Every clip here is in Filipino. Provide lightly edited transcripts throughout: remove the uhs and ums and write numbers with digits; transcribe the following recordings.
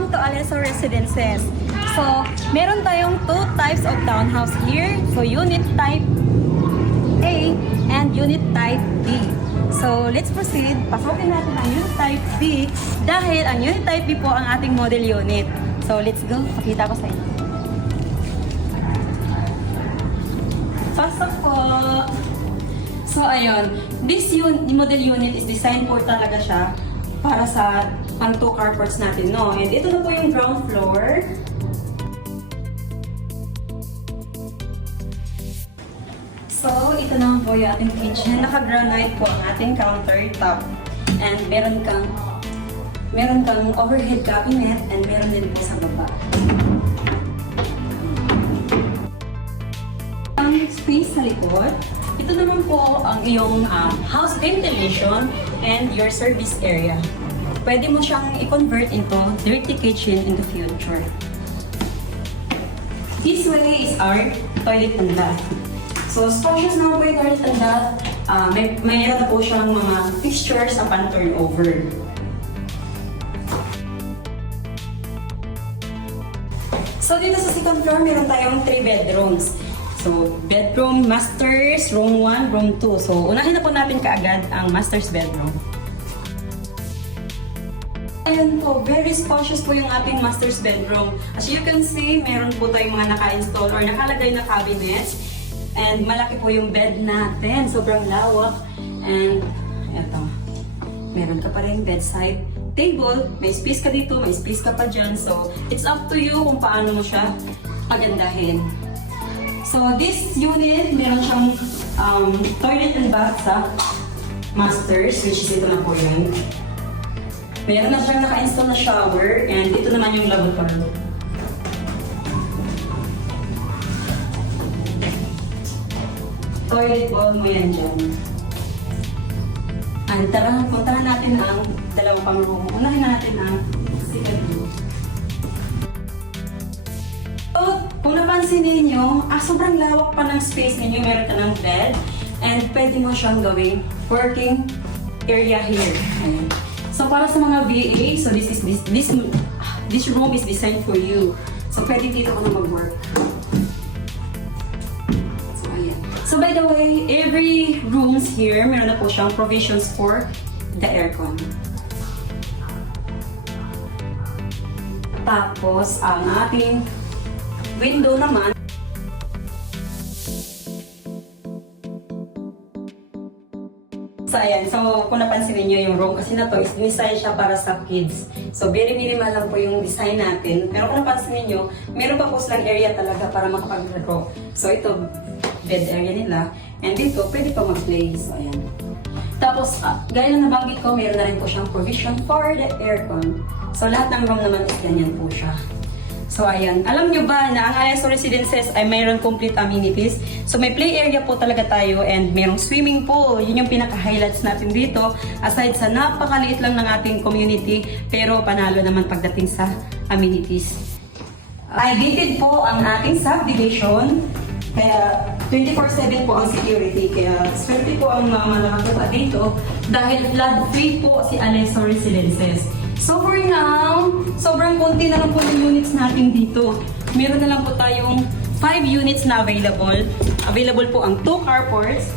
Welcome to Aleso Residences. So, meron tayong two types of townhouse here. So, unit type A and unit type B. So, let's proceed. Pasukin natin ang unit type B dahil ang unit type B po ang ating model unit. So, let's go. Pakita ko sa inyo. Pasok po. So, ayun. This model unit is designed po talaga siya para sa pang 2 carports natin, no? And ito na po yung ground floor. So, ito naman po yung ating kitchen. Naka-granite po ang ating countertop. And meron kang overhead cabinet and meron din po sa baba. Ang space sa likod. Ito naman po ang iyong house ventilation and your service area. Pwede mo siyang i-convert into dirty kitchen in the future. This way is our toilet and bath. So, spacious na po yung toilet and bath. Mayroon na po siyang mga fixtures upon turnover. So, dito sa second floor, meron tayong 3 bedrooms. So, bedroom, masters, room 1, room 2. So, unahin na po natin kaagad ang master's bedroom. Ayan po, very spacious po yung ating master's bedroom. As you can see, meron po tayong mga naka-install or nakalagay na cabinets. And malaki po yung bed natin. Sobrang lawak. And, eto, meron ka pa rin bedside table. May space ka dito, may space ka pa dyan. So, it's up to you kung paano mo siya pagandahin. So, this unit, meron siyang toilet and bath sa masters, which is ito na po yun. Meron na siyang naka-install na shower, and ito naman yung lavatory. Toilet bowl mo yan dyan. And tara, puntahan natin ang dalawang pang room. Unahin natin ang second room. So, kung napansin ninyo, sobrang lawak pa ng space ninyo. Meron ka ng bed, and pwede mo siyang gawing working area here. Ayan. So, para sa mga VA, so this room is designed for you. So, pwede dito ka na mag-work. So, ayan. So, by the way, every rooms here, meron na po siyang provisions for the aircon. Tapos, ang ating window naman, so ayan, so kung napansin niyo yung room kasi na to is design siya para sa kids. So very minimal lang po yung design natin. Pero kung napansin niyo, meron pa po silang area talaga para makapaglaro. So ito, bed area nila. And dito, pwede pa mag-play. So ayan. Tapos, gaya na nabanggit ko, meron na rin po siyang provision for the aircon. So lahat ng room naman is ganyan po siya. So ayan, alam nyo ba na ang Aleso Residences ay mayroon complete amenities? So may play area po talaga tayo and mayroong swimming pool. Yun yung pinaka-highlights natin dito. Aside sa napakaliit lang ng ating community, pero panalo naman pagdating sa amenities. Ay gated po ang ating subdivision. Kaya 24/7 po ang security. Kaya swerte po ang mga nakatupa dito dahil flood-free po si Aleso Residences. So for now, sobrang konti na lang po yung units natin dito. Meron na lang po tayong 5 units na available. Available po ang 2 carports,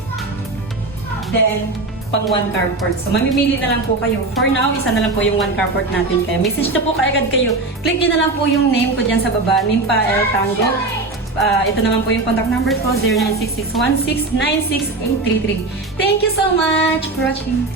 then pang 1 carport. So mamimili na lang po kayo. For now, isa na lang po yung 1 carport natin. Kaya message na po kaagad kayo. Click nyo na lang po yung name ko dyan sa baba, Nimpa L. Tango. Ito naman po yung contact number ko, 096616968333. Thank you so much for watching.